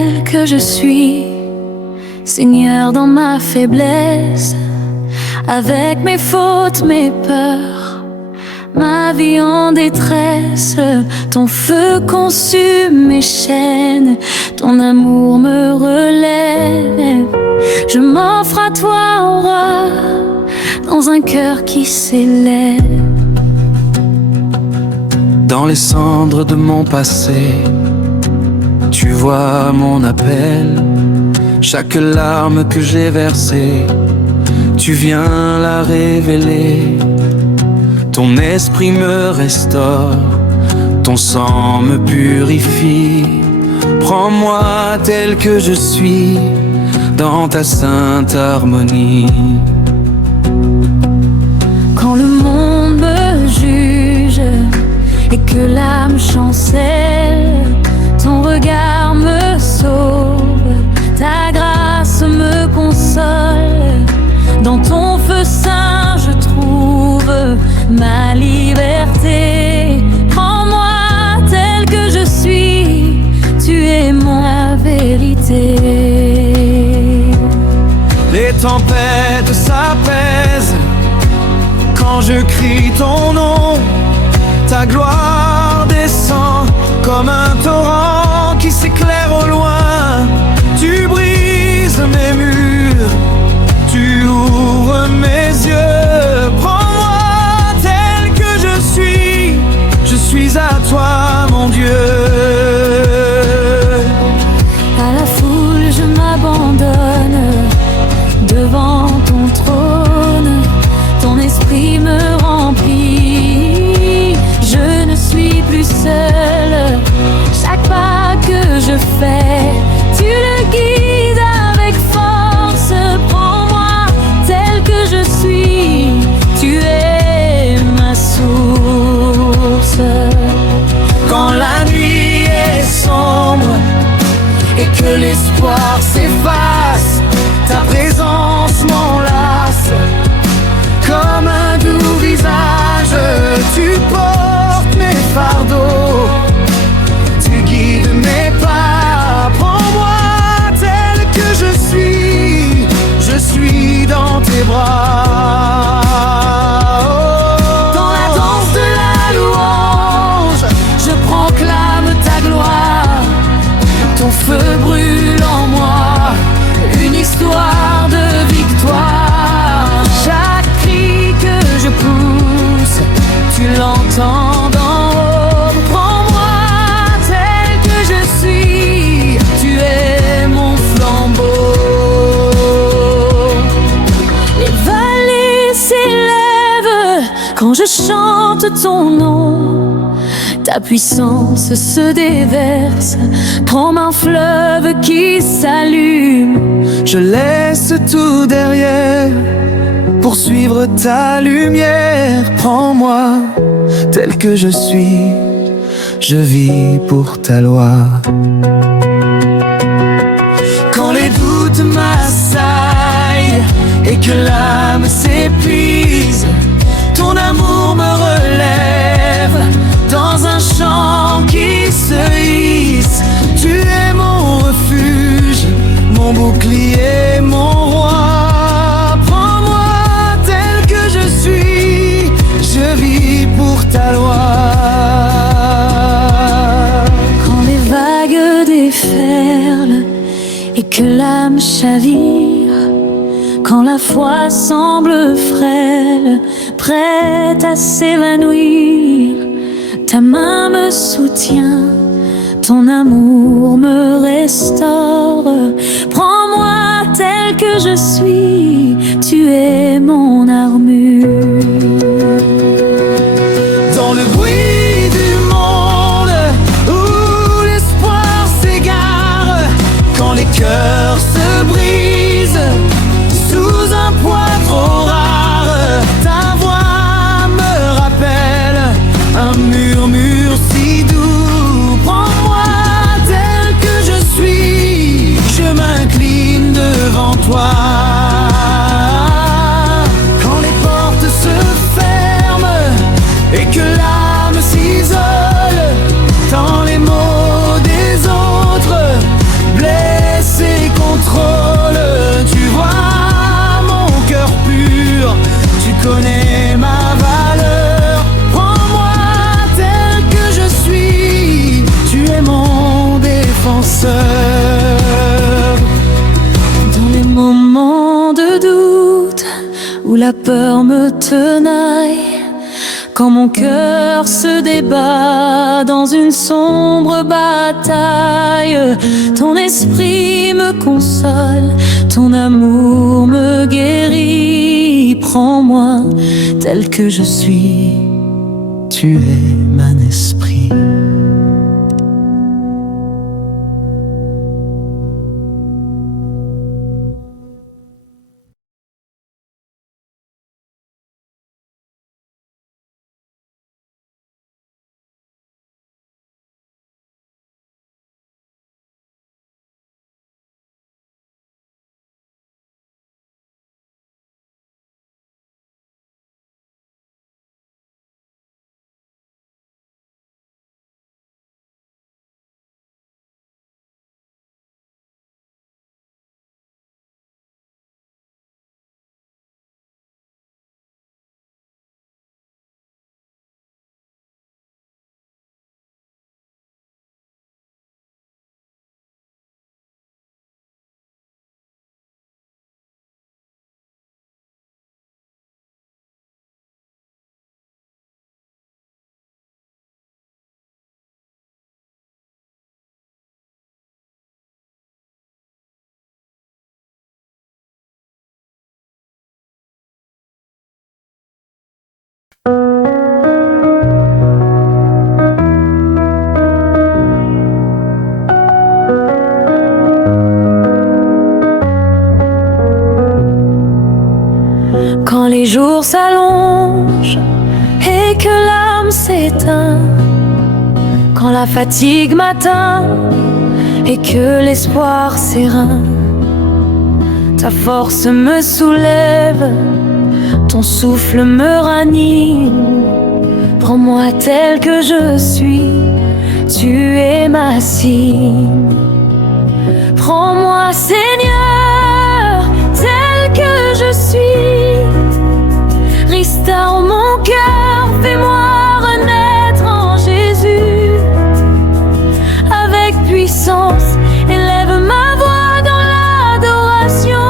tel que je suis, Seigneur, dans ma faiblesse, avec mes fautes, mes peurs, ma vie en détresse. Ton feu consume mes chaînes, ton amour me relève. Je m'offre à toi, ô roi, dans un cœur qui s'élève. Dans les cendres de mon passé, tu vois mon appel. Chaque larme que j'ai versée, tu viens la révéler. Ton esprit me restaure, ton sang me purifie. Prends-moi tel que je suis, dans ta sainte harmonie. Quand le monde me juge et que l'âme chancelle, ton regard me sauve, ta grâce me console. Dans ton feu saint je trouve ma liberté. Prends-moi tel que je suis, tu es ma vérité. Les tempêtes s'apaisent quand je crie ton nom. Ta gloire descend comme un torrent qui s'éclaire au loin. Tu brises mes murs, tu ouvres mes yeux. Prends-moi tel que je suis à toi mon Dieu. À la foule je m'abandonne, devant ton trône, ton esprit me remplit. Je ne suis plus seule, chaque pas que je fais, tu le guides avec force. Prends-moi tel que je suis, tu es ma source. Quand la nuit est sombre et que l'espoir s'efface, ta présence m'enlace comme un doux visage. Tu portes mes fardeaux, tu guides mes pas. Prends-moi tel que je suis dans tes bras. Dans la danse de la louange, je proclame ta gloire. Ton feu brûle en moi, une histoire de victoire. Chaque cri que je pousse, tu l'entends d'en haut. Prends-moi tel que je suis, tu es mon flambeau. Les vallées s'élèvent quand je chante ton nom. Ta puissance se déverse comme un fleuve qui s'allume. Je laisse tout derrière pour suivre ta lumière. Prends-moi tel que je suis, je vis pour ta loi. Quand les doutes m'assaillent et que l'âme s'épuise, ton amour me relève dans un chant qui se hisse. Tu es mon refuge, mon bouclier, mon roi. Prends-moi tel que je suis, je vis pour ta loi. Quand les vagues déferlent et que l'âme chavire, quand la foi semble frêle, prête à s'évanouir, ta main me soutient, ton amour me restaure. Prends-moi tel que je suis, tu es mon armure. Dans le bruit du monde où l'espoir s'égare, quand les cœurs se brisent sous un poids trop rare, ta voix me rappelle un murmure si doux. Prends-moi tel que je suis, je m'incline devant toi. Quand les portes se ferment et que l'âme s'isole, tant les mots des autres blessent Dans les moments de doute où la peur me tenaille, quand mon cœur se débat dans une sombre bataille, ton esprit me console, ton amour me guérit. Prends-moi tel que je suis, tu es mon esprit. Quand les jours s'allongent et que l'âme s'éteint, quand la fatigue m'atteint et que l'espoir s'éreint, ta force me soulève, ton souffle me ranime. Prends-moi tel que je suis, tu es ma cime. Prends-moi, Seigneur, tel que je suis. Restaure mon cœur, fais-moi renaître en Jésus. Avec puissance, élève ma voix dans l'adoration.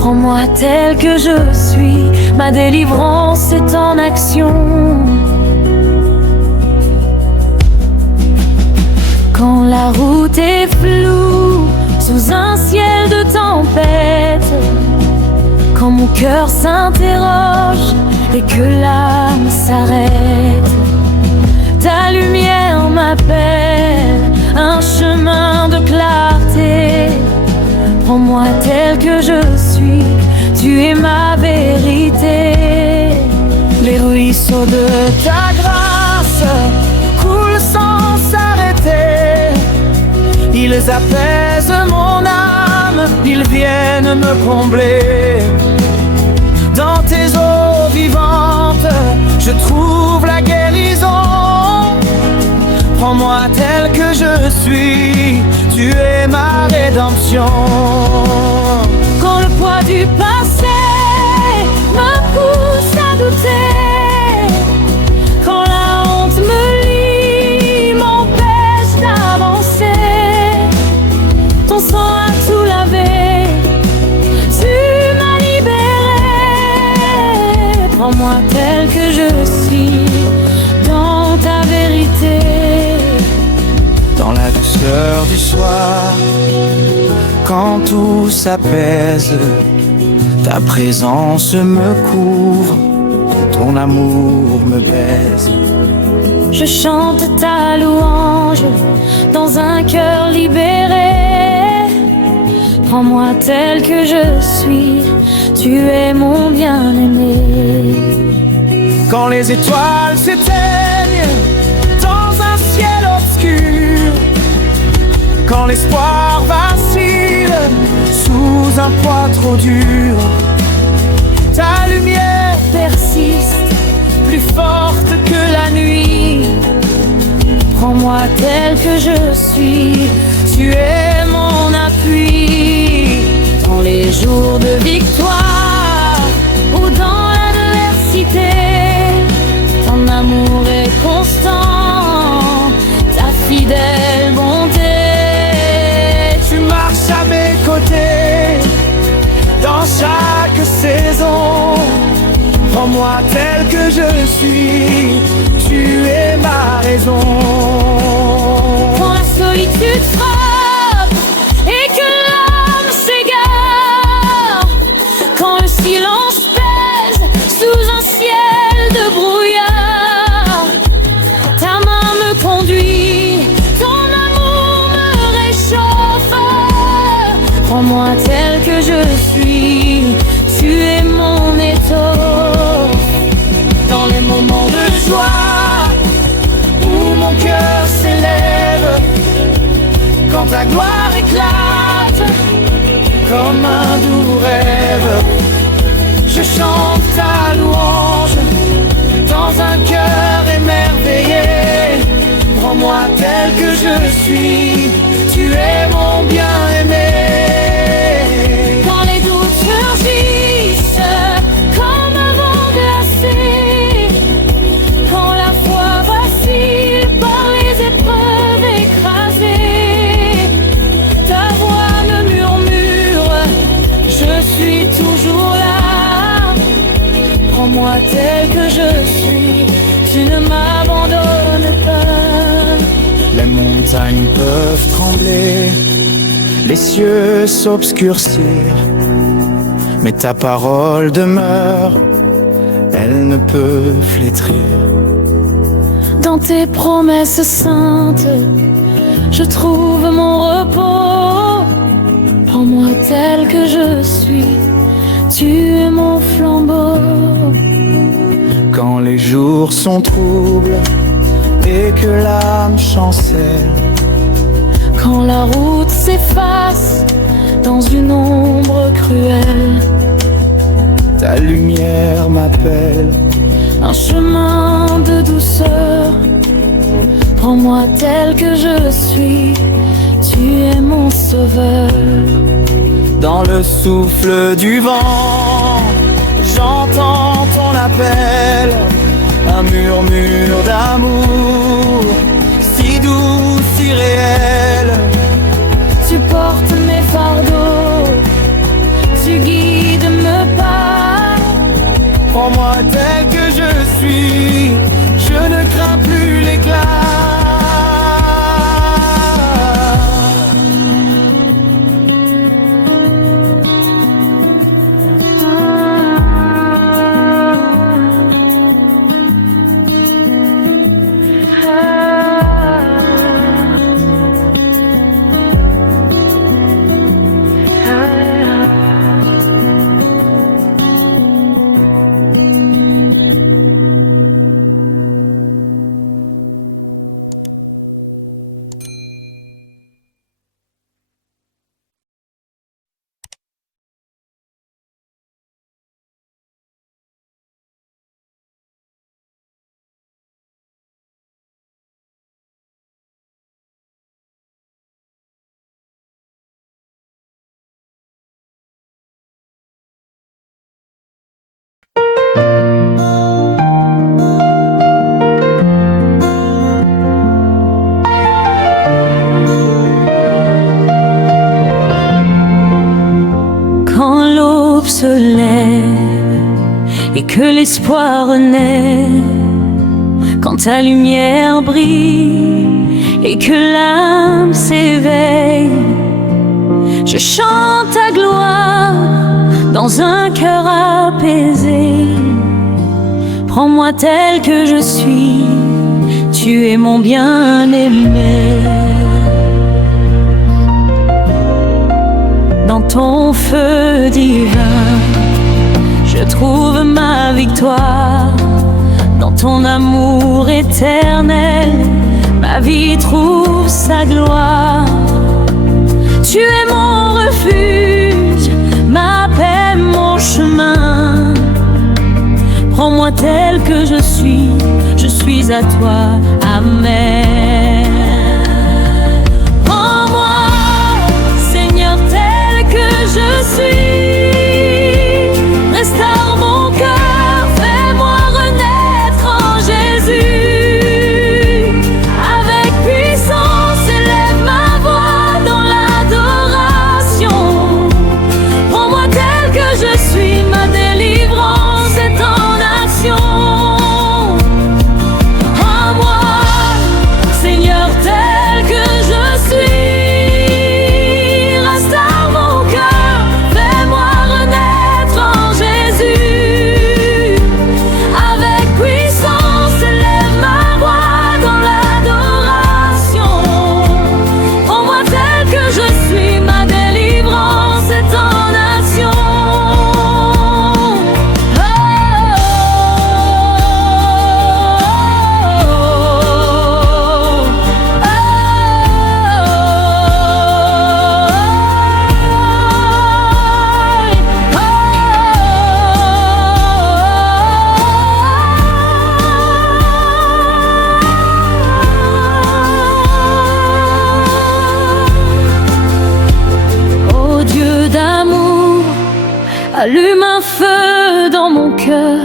Prends-moi tel que je suis, ma délivrance est en action. Quand la route est floue, sous un ciel de tempête, quand mon cœur s'interroge et que l'âme s'arrête, ta lumière m'appelle, un chemin de clarté. Prends-moi tel que je suis, tu es ma vérité. Les ruisseaux de ta grâce coulent sans s'arrêter. Ils apaisent mon âme, ils viennent me combler. Dans tes eaux vivantes, je trouve la guérison. Prends-moi tel que je suis, tu es ma rédemption. Quand le poids du passé me pousse à douter, quand la honte me lie, m'empêche d'avancer, ton sang a tout lavé, tu m'as libéré. Prends-moi tel que je suis, dans ta vérité. Dans la douceur du soir, quand tout s'apaise, ta présence me couvre, ton amour me baise. Je chante ta louange dans un cœur libéré. Prends-moi tel que je suis, tu es mon bien-aimé. Quand les étoiles s'éteignent dans un ciel obscur, quand l'espoir vacille sous un poids trop dur, ta lumière persiste, plus forte que la nuit. Prends-moi tel que je suis, tu es mon appui. Dans les jours de victoire ou dans l'adversité, ton amour est constant, ta fidèle bonté. Prends-moi tel que je suis, tu es ma raison. Quand la solitude frappe et que l'âme s'égare, quand le silence pèse sous un ciel de brouillard, ta main me conduit, ton amour me réchauffe. Prends-moi tel que je suis, tu es mon étoffe. Dans les moments de joie où mon cœur s'élève, quand ta gloire éclate comme un doux rêve, je chante ta louange dans un cœur émerveillé. Prends-moi tel que je suis, tu es mon bien-aimé. Quand les doutes surgissent comme un vent glacé, quand la foi vacille par les épreuves écrasées, ta voix me murmure, je suis toujours là. Prends-moi tel que je suis, tu ne m'abandonnes pas. Les montagnes peuvent trembler, les cieux s'obscurcir, mais ta parole demeure, elle ne peut flétrir. Dans tes promesses saintes, je trouve mon repos. Prends-moi tel que je suis, tu es mon flambeau. Quand les jours sont troubles et que l'âme chancelle, quand la route s'efface dans une ombre cruelle, ta lumière m'appelle, un chemin de douceur. Prends-moi tel que je suis, tu es mon sauveur. dans le souffle du vent, j'entends ton appel, un murmure d'amour, si doux, si réel. Tu portes mes fardeaux, tu guides mes pas. Prends-moi tel que je suis, je ne crains plus l'éclat. Se lève et que l'espoir naît, quand ta lumière brille et que l'âme s'éveille, je chante ta gloire dans un cœur apaisé. Prends-moi tel que je suis, tu es mon bien-aimé. Dans ton feu divin, je trouve ma victoire. Dans ton amour éternel, ma vie trouve sa gloire. Tu es mon refuge, ma paix, mon chemin. Prends-moi tel que je suis à toi. Amen. Je suis, restaure mon cœur, fais-moi renaître en Jésus. Avec puissance, élève ma voix dans l'adoration. Prends-moi tel que je suis, ma délivrance est en action. Allume un feu dans mon cœur,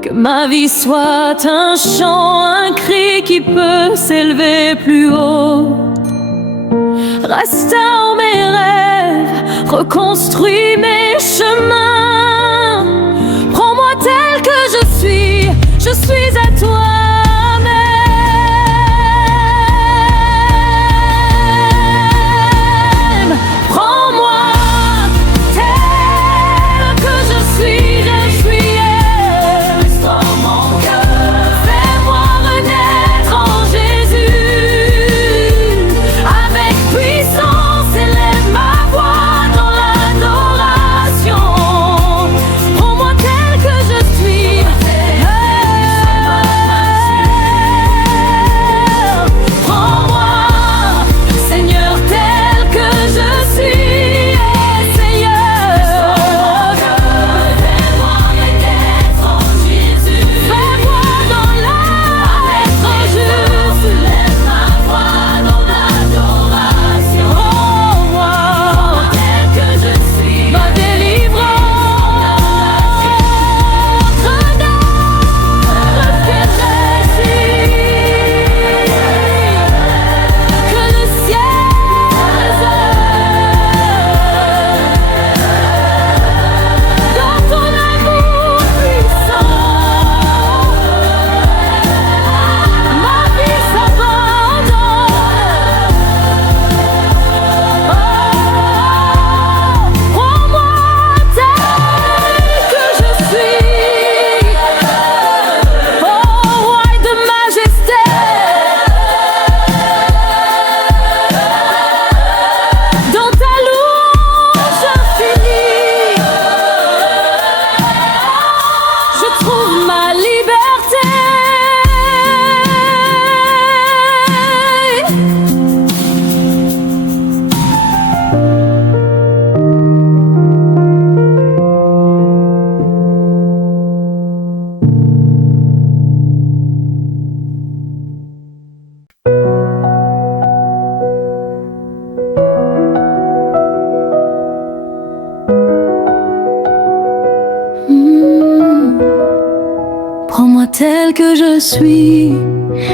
que ma vie soit un chant, un cri qui peut s'élever plus haut. Restaure mes rêves, reconstruis mes chemins. Prends-moi tel que je suis à toi. Prends-moi tel que je suis,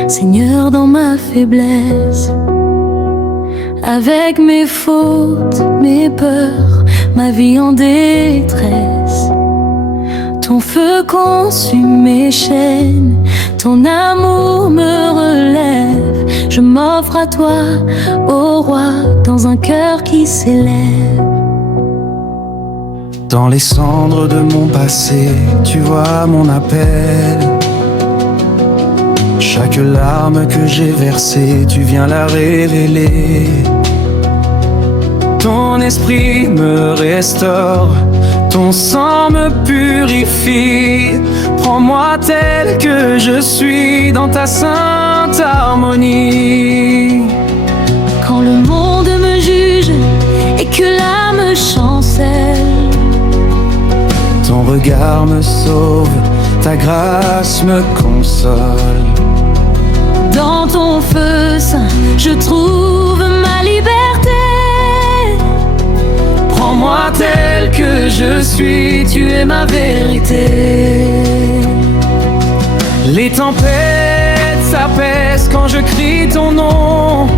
Seigneur, dans ma faiblesse. Avec mes fautes, mes peurs, ma vie en détresse. Ton feu consume mes chaînes, ton amour me relève. Je m'offre à toi, ô roi, dans un cœur qui s'élève. Dans les cendres de mon passé, tu vois mon appel. Chaque larme que j'ai versée, tu viens la révéler. Ton esprit me restaure, ton sang me purifie. Prends-moi tel que je suis dans ta sainte harmonie. Quand le monde me juge et que l'âme chancelle, ton regard me sauve, ta grâce me console. dans ton feu saint, je trouve ma liberté. Prends-moi tel que je suis, tu es ma vérité. Les tempêtes s'apaisent quand je crie ton nom.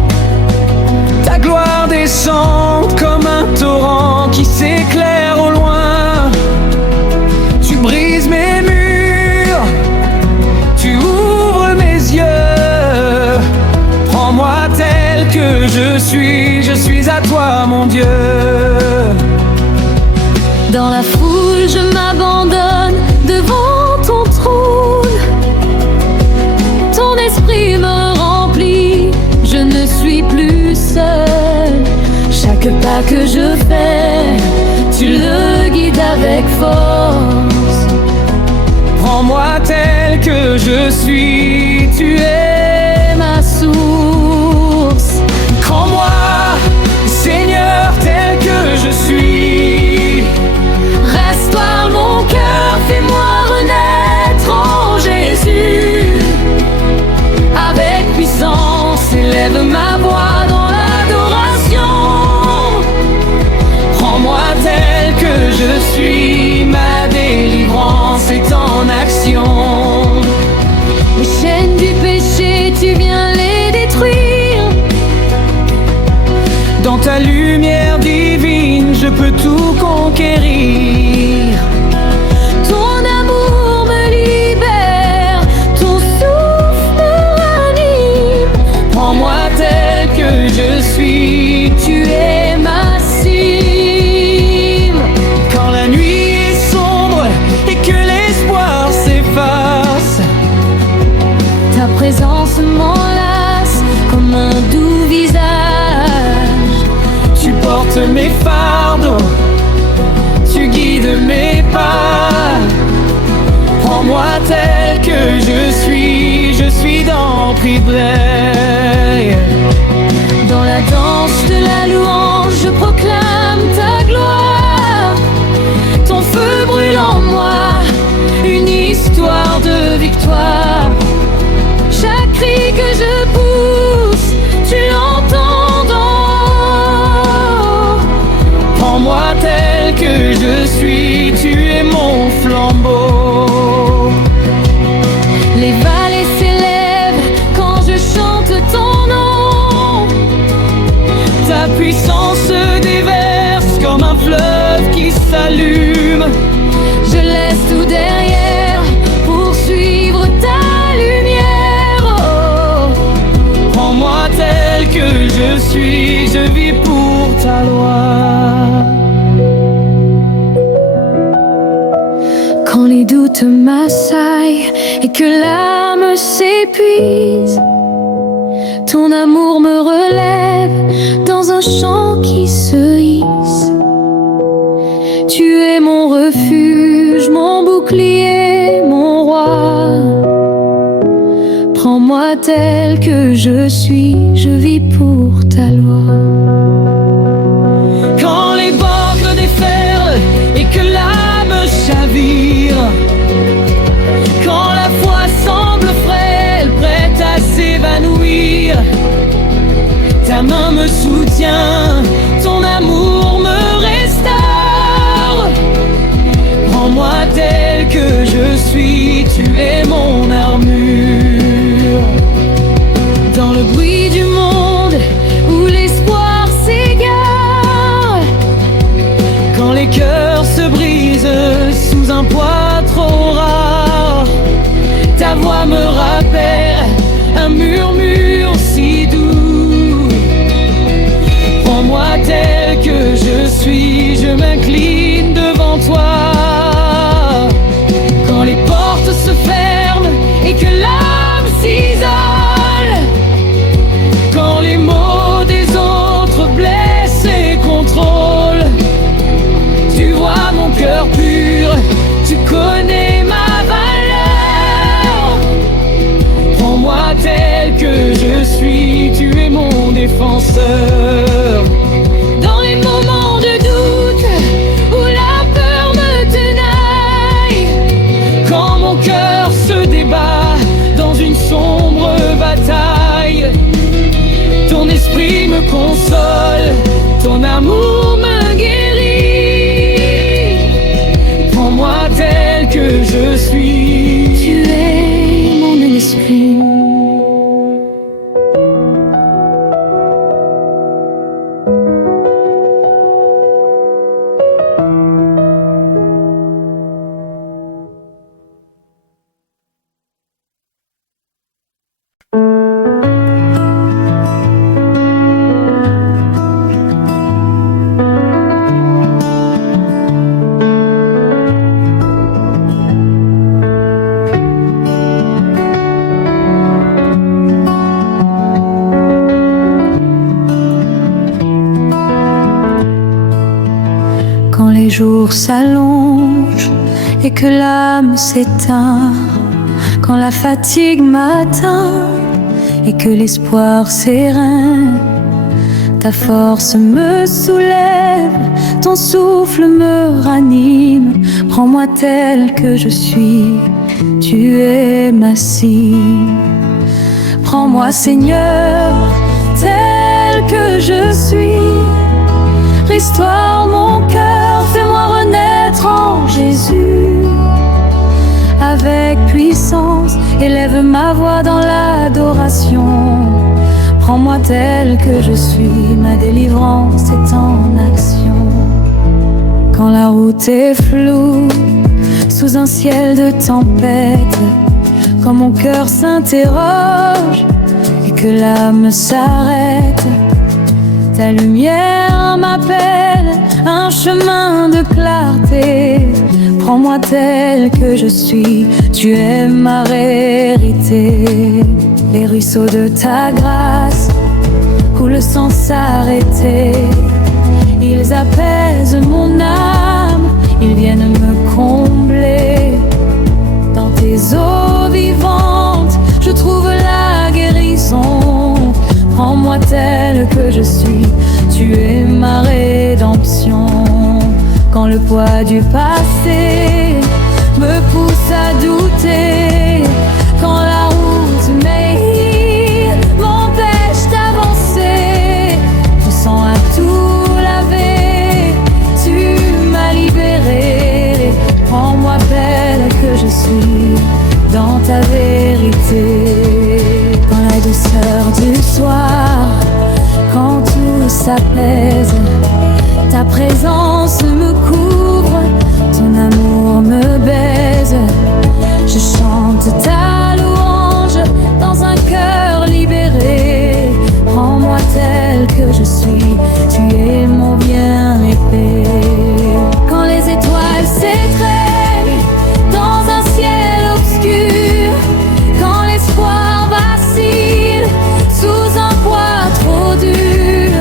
Ta gloire descend comme un torrent qui s'éclaire au loin. Tu brises mes murs, tu ouvres mes yeux. Prends-moi tel que je suis à toi mon Dieu. Dans la foule, je m'abandonne devant ton trône. Ton esprit me remplit, je ne suis plus seul. Chaque pas que je fais, tu le guides avec force. Prends-moi tel que je suis, tu es ma source. Prends-moi, Seigneur, tel que je suis. Restaure mon cœur, fais-moi renaître en Jésus. Avec puissance, élève ma voix dans l'adoration. Prends-moi tel que je suis. je peux tout conquérir. Ton amour me libère, ton souffle me ranime. Prends-moi tel que je suis, Tu es ma cime. quand la nuit est sombre et que l'espoir s'efface. Ta présence m'enlace comme un doux visage. Tu portes mes fardeaux, tu guides mes pas. Prends-moi tel que je suis dans prière. Dans la danse de la louange, je proclame ta gloire. Ton feu brûle en moi, une histoire de victoire. Chaque cri que je pousse, tu l'entends d'en haut. Prends-moi tel que je suis, tu es mon flambeau. Les vallées s'élèvent quand je chante ton nom. Ta puissance se déverse comme un fleuve qui s'allume. Je laisse tout derrière pour suivre ta lumière. Oh. Prends-moi tel que je suis, je vis pour ta loi. Quand les doutes m'assaillent et que l'âme s'épuise, ton amour me relève dans un chant qui se hisse. Tu es mon refuge, mon bouclier, mon roi. Prends-moi tel que je suis, je vis pour ta loi. Quand les bordres déferlent et que l'âme chavire, quand la foi semble frêle, prête à s'évanouir, ta main me soutient, ton amour me restaure. Prends-moi tel que je suis, tu es mon armure. Dans le bruit du monde où l'espoir s'égare, quand les cœurs se brisent sous un poids trop rare, ta voix me rappelle un murmure si doux. Prends-moi tel que je suis, je m'incline devant toi. Quand les portes se ferment et que l'âme s'isole, quand les mots des autres blessent et contrôlent, tu vois mon cœur pur, tu connais ma valeur. Prends-moi tel que je suis, tu es mon défenseur. Dans les moments de doute où la peur me tenaille, quand mon cœur se débat dans une sombre bataille, ton esprit me console, ton amour me guérit. Prends-moi tel que je suis, Tu es mon esprit. Quand les jours s'allongent et que l'âme s'éteint, quand la fatigue m'atteint et que l'espoir s'éreint, ta force me soulève, ton souffle me ranime. Prends-moi tel que je suis, tu es ma cime. Prends-moi Seigneur, tel que je suis. Restaure mon cœur, fais-moi renaître en Jésus. Avec puissance, élève ma voix dans l'adoration. Prends-moi tel que je suis, ma délivrance est en action. route est floue, sous un ciel de tempête, quand mon cœur s'interroge et que l'âme s'arrête, ta lumière m'appelle, un chemin de clarté. Prends-moi tel que je suis, tu es ma vérité. Les ruisseaux de ta grâce coulent sans s'arrêter. Ils apaisent mon âme, ils viennent me combler. Dans tes eaux vivantes, je trouve la guérison. Prends-moi tel que je suis, tu es ma rédemption. Quand le poids du passé me pousse à douter, quand la route m'éhille, m'empêche d'avancer, je sens à tout laver, tu m'as libéré. Prends-moi belle que je suis, dans ta vérité. Dans la douceur du soir, quand tout s'apaise, ta présence me couvre, ton amour me baise. Je chante ta louange dans un cœur libéré. Prends-moi tel que je suis, tu es mon bien-aimé. Quand les étoiles s'étreignent dans un ciel obscur, quand l'espoir vacille sous un poids trop dur,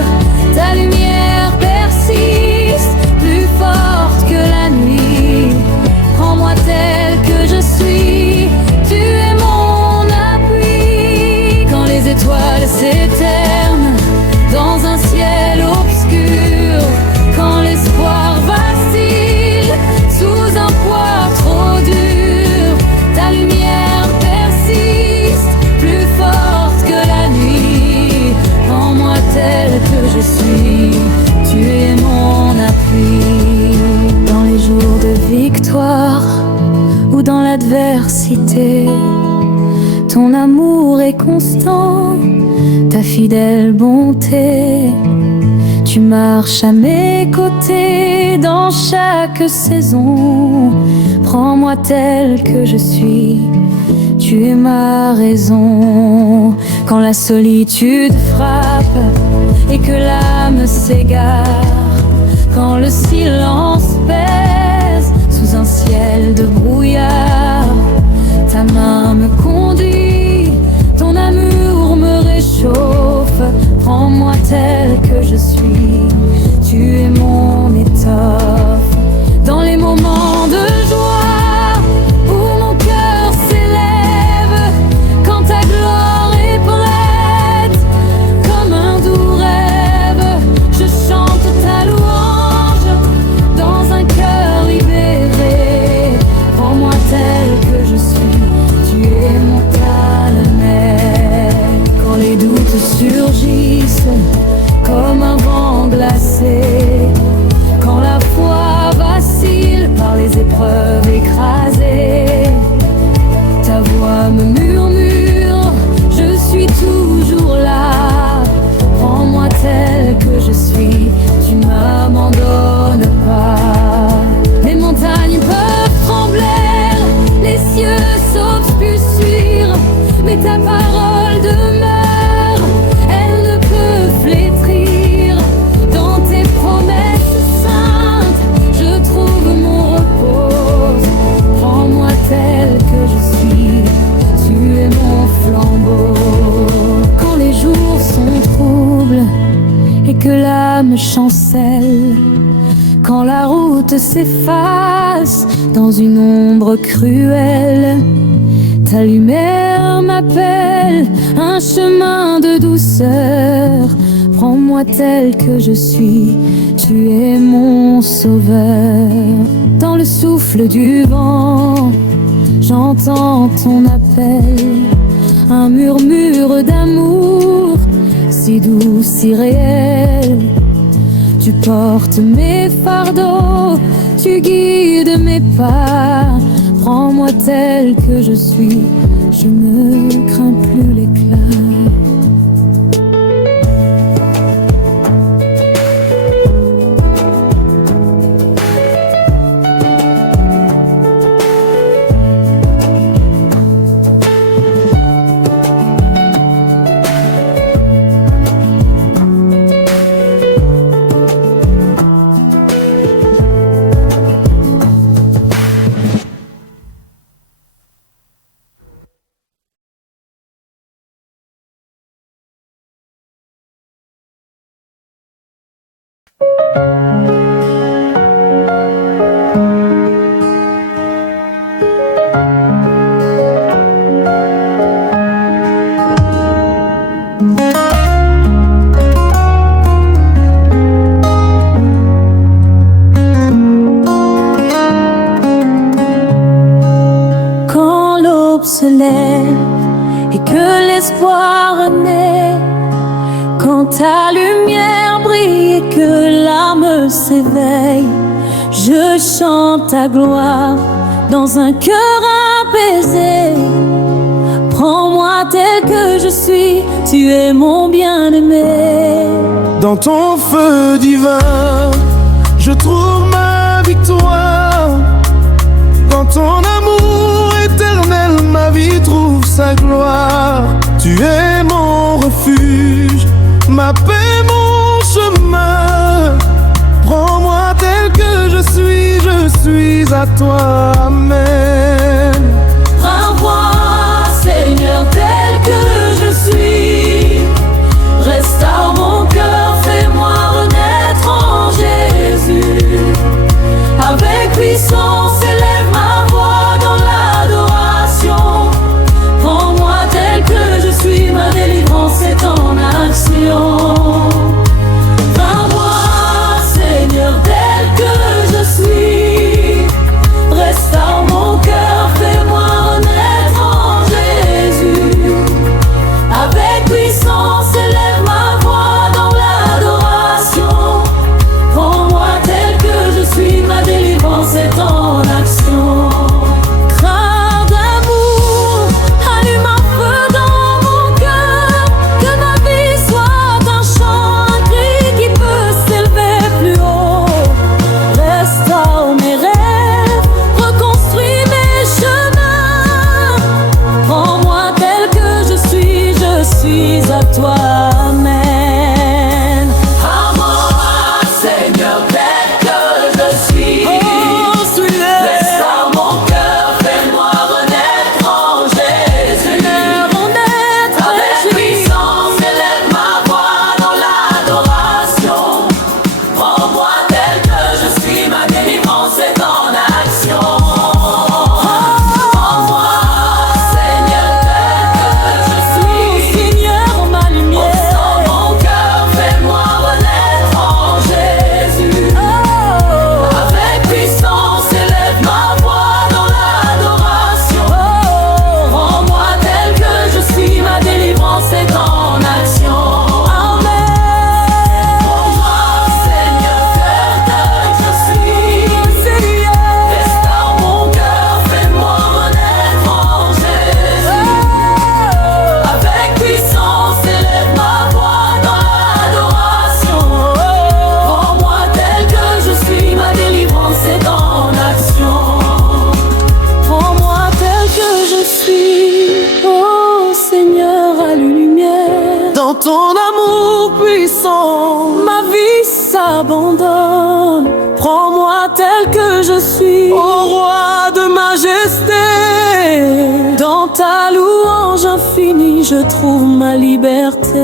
ta lumière persiste, plus forte que la nuit. Prends-moi tel que je suis, tu es mon appui. Quand les étoiles s'éteignent dans un ciel obscur, quand l'espoir vacille sous un poids trop dur, ta lumière persiste, plus forte que la nuit. Prends-moi tel que je suis, tu es mon appui. Dans les jours de victoire ou dans l'adversité, ton amour est constant, ta fidèle bonté. Tu marches à mes côtés dans chaque saison. Prends-moi tel que je suis, tu es ma raison. Quand la solitude frappe et que l'âme s'égare, quand le silence pèse sous un ciel de brouillard, ta main me conduit, ton amour me réchauffe. Prends-moi tel que je suis, tu es mon étoffe. Dans les moments de joie où mon cœur s'élève, quand ta gloire est prête comme un doux rêve, je chante ta louange dans un cœur libéré. Prends-moi tel que je suis, tu es mon calmette. Quand les doutes surgissent comme un vent glacé, quand la foi vacille par les épreuves écrasées, ta voix me murmure, je suis toujours là. Prends-moi tel que je suis, tu m'abandonnes pas. Les montagnes peuvent trembler, les cieux s'obscurcir, mais ta parole demeure, elle ne peut flétrir. Dans tes promesses saintes, je trouve mon repos. Prends-moi tel que je suis, tu es mon flambeau. Quand les jours sont troubles et que l'âme chancelle, quand la route s'efface dans une ombre cruelle, ta lumière m'appelle, un chemin de douceur. Prends-moi tel que je suis, tu es mon sauveur. Dans le souffle du vent, j'entends ton appel, un murmure d'amour, si doux, si réel. Tu portes mes fardeaux, tu guides mes pas. Prends-moi tel que je suis, je ne crains plus l'éclat. Quand l'aube se lève et que l'espoir naît, quand ta lumière brille et que l'âme s'éveille, je chante ta gloire dans un cœur apaisé. Prends-moi tel que je suis, tu es mon bien-aimé. Dans ton feu divin, je trouve ma victoire. Dans ton amour éternel, ma vie trouve sa gloire. Tu es mon refuge, ma paix, mon chemin. Prends-moi tel que je suis à toi, amen. Prends-moi, Seigneur, tel que je suis. Restaure mon cœur, fais-moi renaître en Jésus. Avec puissance, élève ma voix dans l'adoration. Prends-moi tel que je suis, ma délivrance est en action. Prends-moi, Seigneur, tel que je suis. Restaure mon cœur, fais-moi renaître en Jésus. Avec puissance, élève ma voix dans l'adoration. Prends-moi tel que je suis, ma délivrance est en action. Crains d'amour, allume un feu dans mon cœur. Que ma vie soit un chant, un cri qui peut s'élever plus haut. Restaure mes rêves, reconstruis mes chemins. Prends-moi tel que je suis à toi, amen. Prends-moi, Seigneur, tel que je suis. Oh, suis-le. Restaure mon cœur, fais-moi renaître en Jésus. Renaître avec puissance, élève ma voix dans l'adoration. Prends-moi tel que je suis, ma délivrance est en action. Prends-moi, Seigneur, tel que je suis. Seigneur, ma lumière. Restaure mon cœur, fais-moi renaître en Jésus. Avec puissance, élève ma voix dans l'adoration. Rends-moi tel que je suis, ma délivrance est en action. Amen. Prends-moi, Seigneur, tel que je suis. Restaure mon cœur, fais-moi renaître en Jésus. Avec puissance, élève ma voix dans l'adoration. Prends-moi tel que je suis, ma délivrance est en action. Prends-moi tel que je suis, oh Seigneur, allume lumière. Dans ton amour puissant, Ma vie s'abandonne. Prends-moi tel que je suis, ô roi de majesté. dans ta louange infinie, je trouve ma liberté.